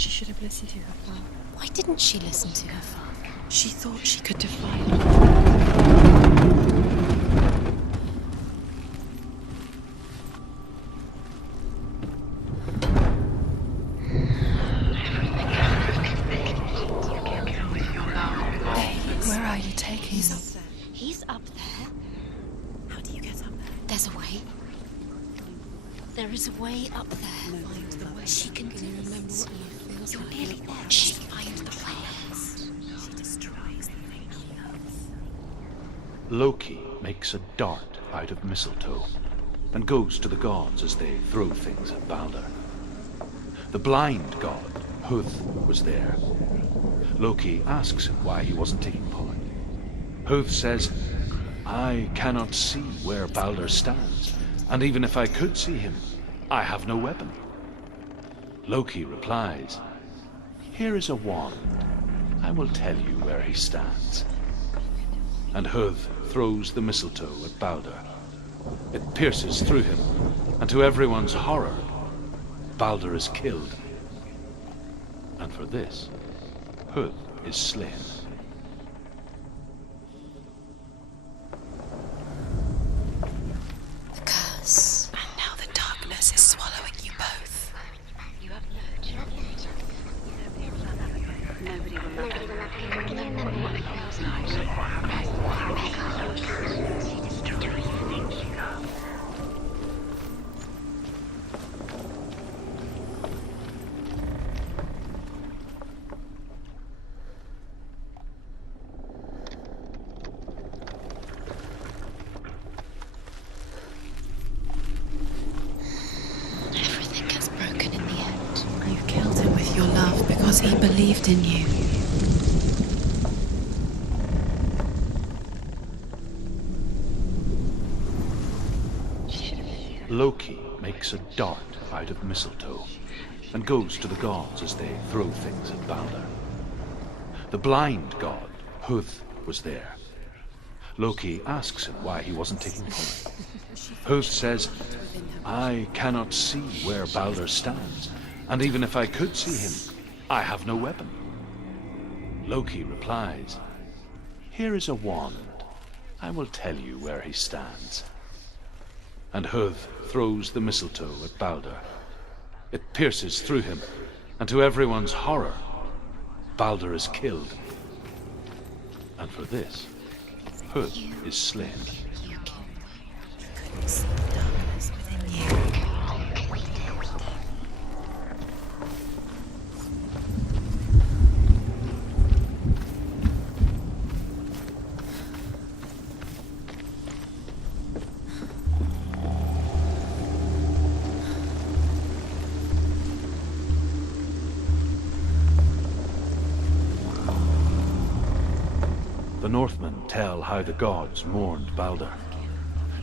She should have listened to her father. Why didn't she listen to her father? She thought she could defy him. Where are you taking me? He's up there. How do you get up there? There's a way. There is a way up there. Find the way. She can do this. You're nearly there. She find the way. She destroys everything else. Loki makes a dart out of mistletoe and goes to the gods as they throw things at Balder. The blind god, Huth, was there. Loki asks him why he wasn't taking part. Huth says, I cannot see where Balder stands, and even if I could see him, I have no weapon. Loki replies, here is a wand. I will tell you where he stands. And Huth throws the mistletoe at Balder. It pierces through him, and to everyone's horror, Balder is killed. And for this, Huth is slain. The curse. And now the darkness is swallowing you both. You have no chance. Nobody will love you. Remember what it feels like. She destroys things you love. Everything gets broken in the end. You killed him with your love because he believed in you. Loki makes a dart out of mistletoe and goes to the gods as they throw things at Balder. The blind god, Huth, was there. Loki asks him why he wasn't taking part. Huth says, I cannot see where Balder stands, and even if I could see him, I have no weapon. Loki replies, here is a wand. I will tell you where he stands. And Huth throws the mistletoe at Balder. It pierces through him, and to everyone's horror, Balder is killed. And for this, Huth is slain. You killed me. You couldn't see the darkness within you. The Northmen tell how the gods mourned Balder.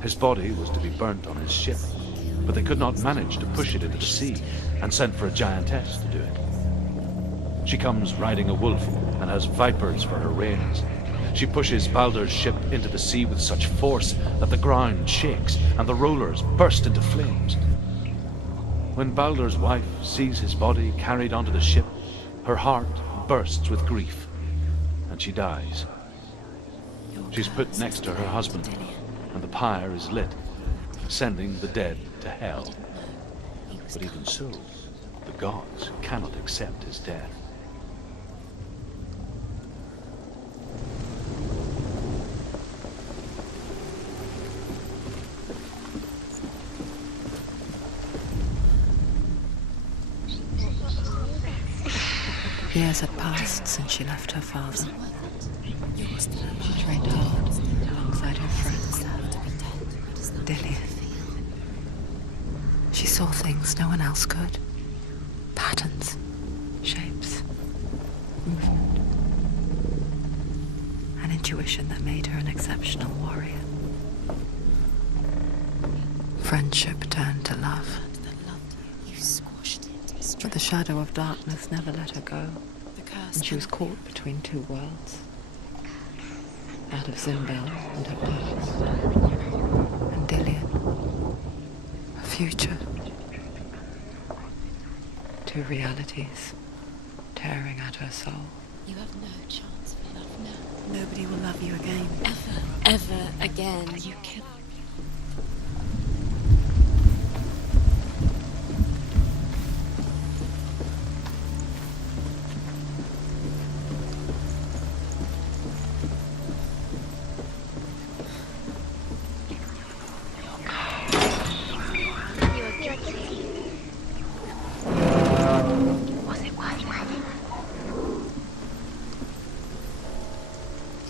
His body was to be burnt on his ship, but they could not manage to push it into the sea and sent for a giantess to do it. She comes riding a wolf and has vipers for her reins. She pushes Balder's ship into the sea with such force that the ground shakes and the rollers burst into flames. When Balder's wife sees his body carried onto the ship, her heart bursts with grief, and she dies. She's put next to her husband, and the pyre is lit, sending the dead to hell. But even so, the gods cannot accept his death. Years had passed since she left her father. She trained hard alongside her friends. Dillian. She saw things no one else could. Patterns, shapes, movement. An intuition that made her an exceptional warrior. Friendship turned to love. But the shadow of darkness never let her go, and she was caught between two worlds. Out of Zimbel and her past, and Dillian, her future. Two realities tearing at her soul. You have no chance for love now. Nobody will love you again. Ever again. Are you kidding?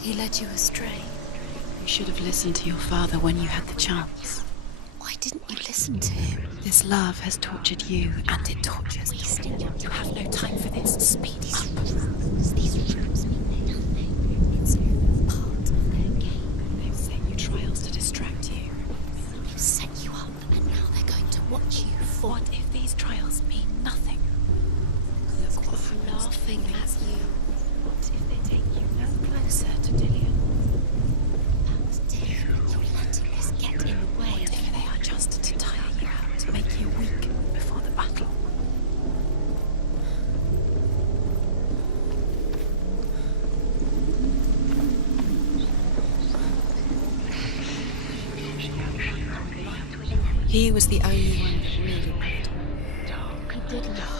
He led you astray. You should have listened to your father when you had the chance. Why didn't you listen to him? This love has tortured you, and it tortures me. Wasting your time. You have no time for this. Speed up. These rules mean nothing. It's part of their game. They've set you trials to distract you. They've set you up, and now they're going to watch you fall. What if these trials mean nothing? Look what happens. Laughing at you. What if they take you no closer to Dillian? How dare you letting this get in the way? What if they are just to tire you out, to make you weak before the battle? He was the only one that really loved her. He did love her.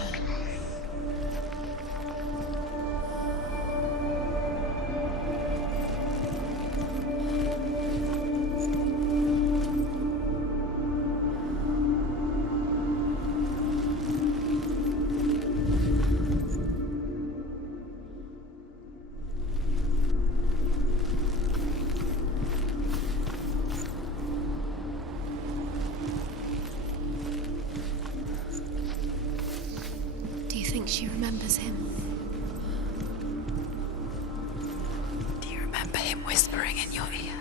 Do you think she remembers him? Do you remember him whispering in your ear?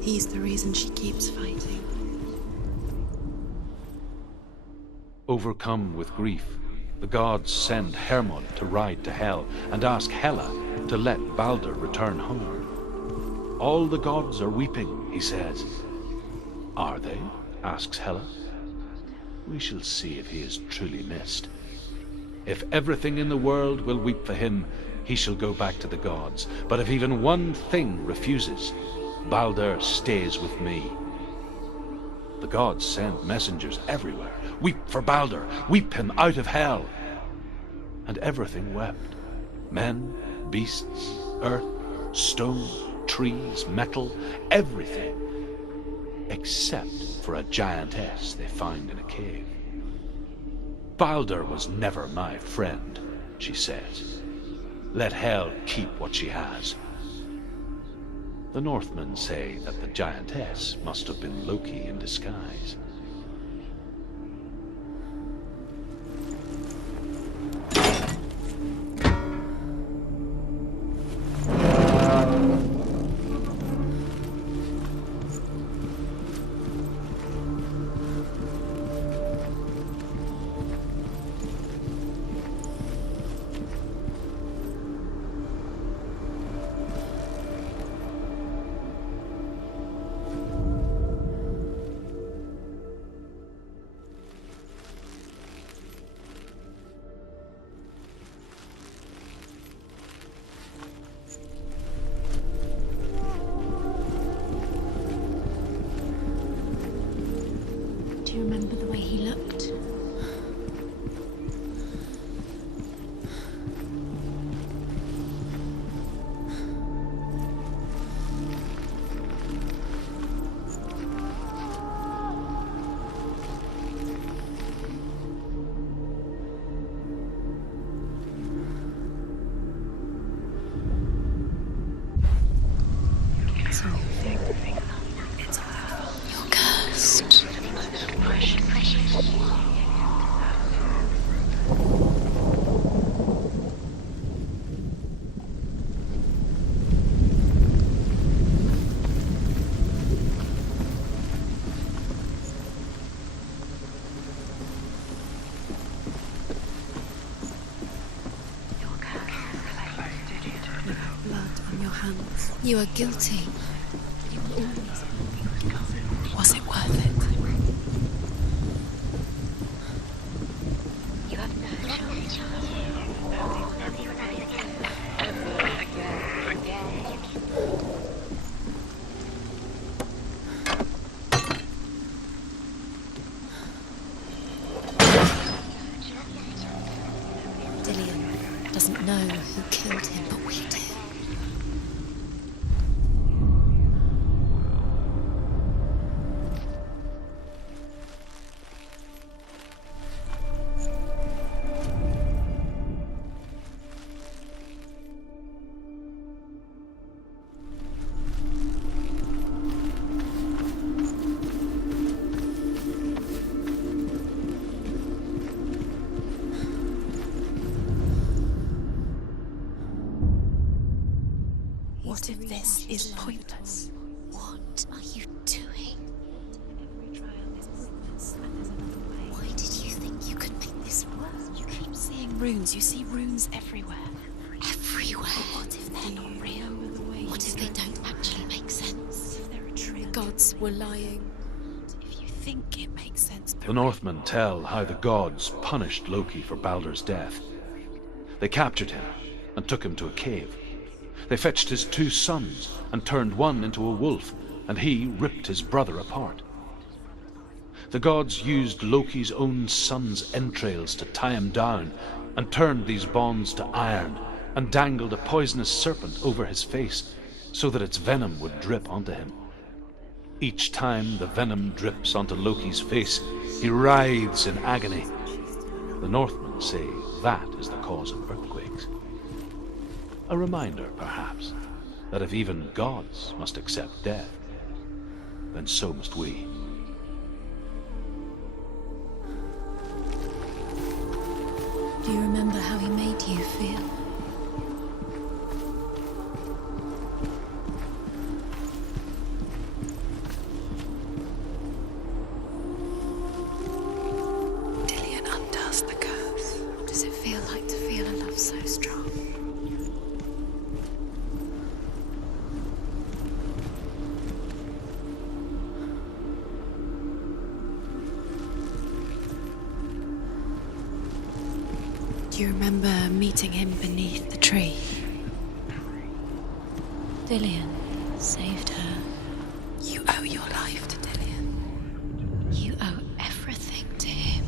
He's the reason she keeps fighting. Overcome with grief, the gods send Hermod to ride to Hell and ask Hela to let Balder return home. All the gods are weeping, he says. Are they? Asks Hela. We shall see if he is truly missed. If everything in the world will weep for him, he shall go back to the gods. But if even one thing refuses, Balder stays with me. The gods send messengers everywhere. Weep for Balder, weep him out of Hell. And everything wept. Men, beasts, earth, stone, trees, metal, everything. Except for a giantess they find in a cave. Balder was never my friend, she says. Let Hel keep what she has. The Northmen say that the giantess must have been Loki in disguise. Do you remember the way he looked? It's all your fault. It's all your fault. You're cursed. You are guilty. You will always be guilty. Was it worth it? You have no choice. Dillian doesn't know who killed him, but we do. What if this is pointless? What are you doing? Why did you think you could make this work? You keep seeing runes. You see runes everywhere. Everywhere. What if they're not real? What if they don't actually make sense? The gods were lying. If you think it makes sense, The Northmen tell how the gods punished Loki for Baldur's death. They captured him and took him to a cave. They fetched his 2 sons and turned one into a wolf, and he ripped his brother apart. The gods used Loki's own son's entrails to tie him down, and turned these bonds to iron, and dangled a poisonous serpent over his face, so that its venom would drip onto him. Each time the venom drips onto Loki's face, he writhes in agony. The Northmen say that is the cause of earthquakes. A reminder, perhaps, that if even gods must accept death, then so must we. Do you remember how he made you feel? Dillian undoes the curse. What does it feel like to feel a love so strong? Do you remember meeting him beneath the tree? Dillian saved her. You owe your life to Dillian. You owe everything to him.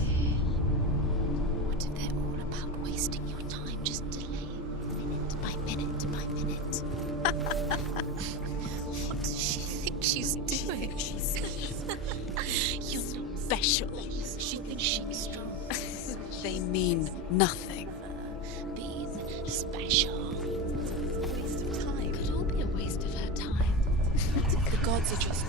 What if they're all about wasting your time, just delaying minute by minute by minute? What does she think she's doing? You're not special. She thinks she's strong. They mean nothing. Being special. Waste of time. Could all be a waste of her time. The gods are just